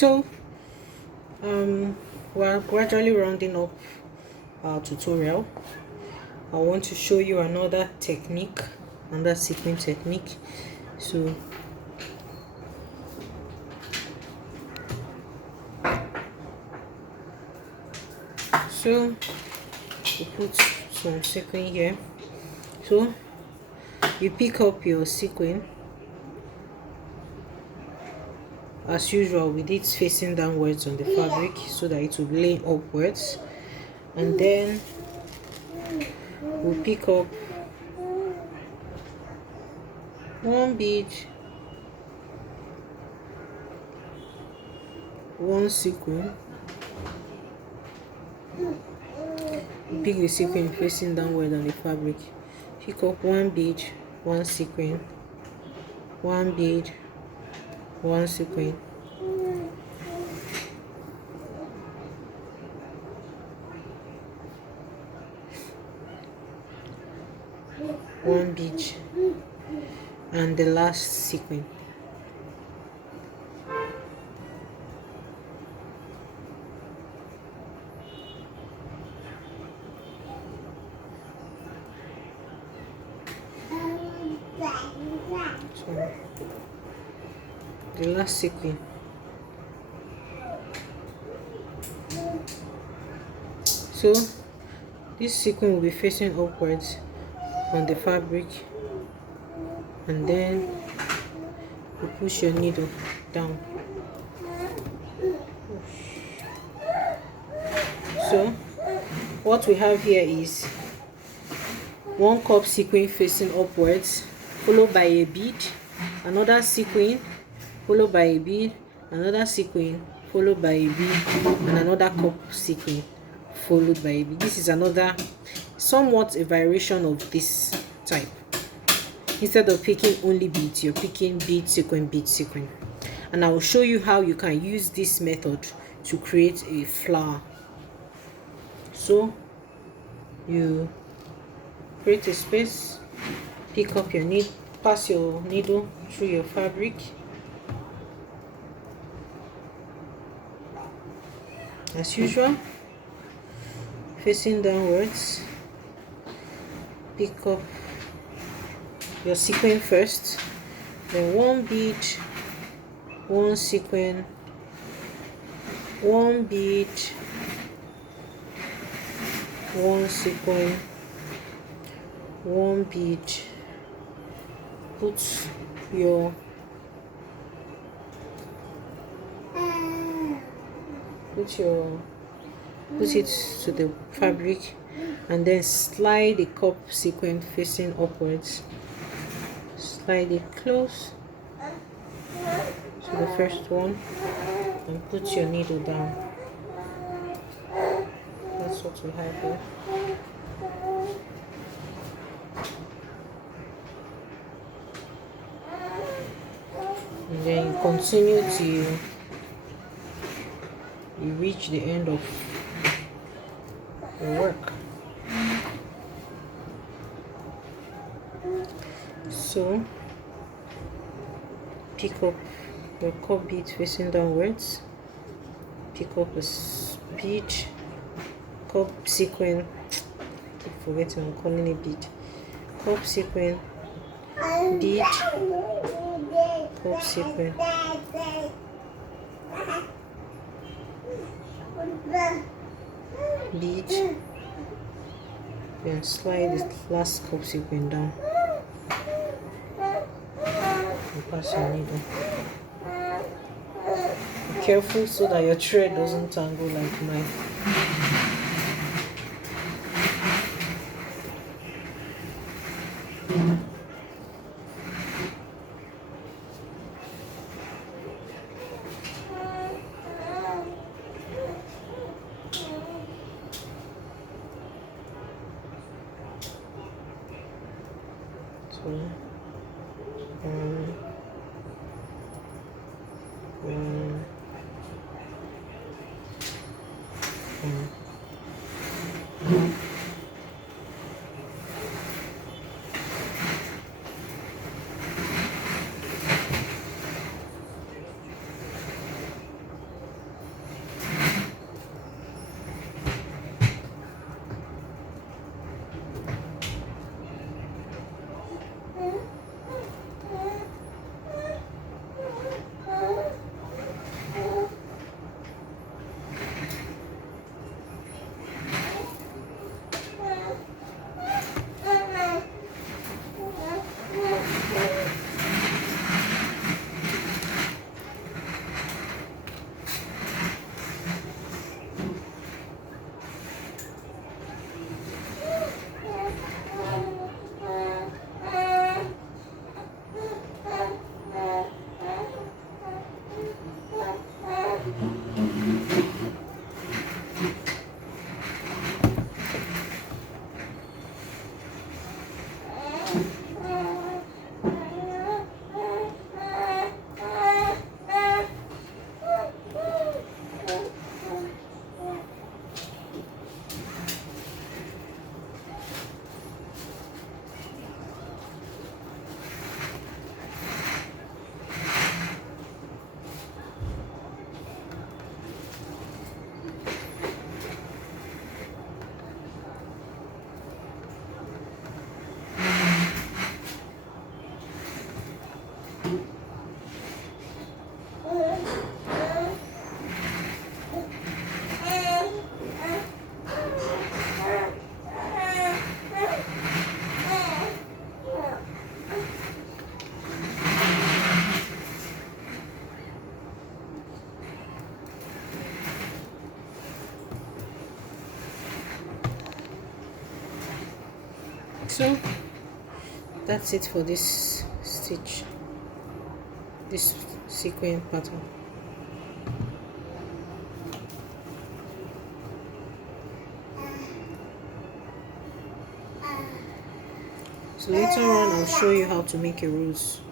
So we're gradually rounding up our tutorial. I want to show you another technique, another sequin technique. So we put some sequin here. So you pick up your sequin as usual with it facing downwards on the fabric so that it will lay upwards, and then we'll pick up one bead, one sequin, pick the sequin facing downward on the fabric, pick up one bead, one sequin, one bead, one sequin, one bead, and the last sequin. So the last sequin. So this sequin will be facing upwards on the fabric, and then you push your needle down. So what we have here is one cup sequin facing upwards, followed by a bead, another sequin, followed by a bead, another sequin, followed by a bead, and another cup sequin, followed by a bead. This is another somewhat a variation of this type. Instead of picking only beads, you're picking bead, sequin, and I will show you how you can use this method to create a flower. So you create a space, pick up your needle, pass your needle through your fabric, as usual, facing downwards. Pick up your sequin first, then one bead, one sequin, one bead, one sequin, one bead. Put it to the fabric, and then slide the cup sequin facing upwards. Slide it close to the first one and put your needle down. That's what we have here. And then you continue till you reach the end of your work. So pick up your cup bead facing downwards, pick up a bead, cup sequin, keep forgetting I'm calling it bead, cup sequin, bead, cup sequin, bead, then slide the last cup sequin down and pass your needle. Be careful so that your thread doesn't tangle like mine. So that's it for this stitch, this sequin pattern. So later on I'll show you how to make a rose.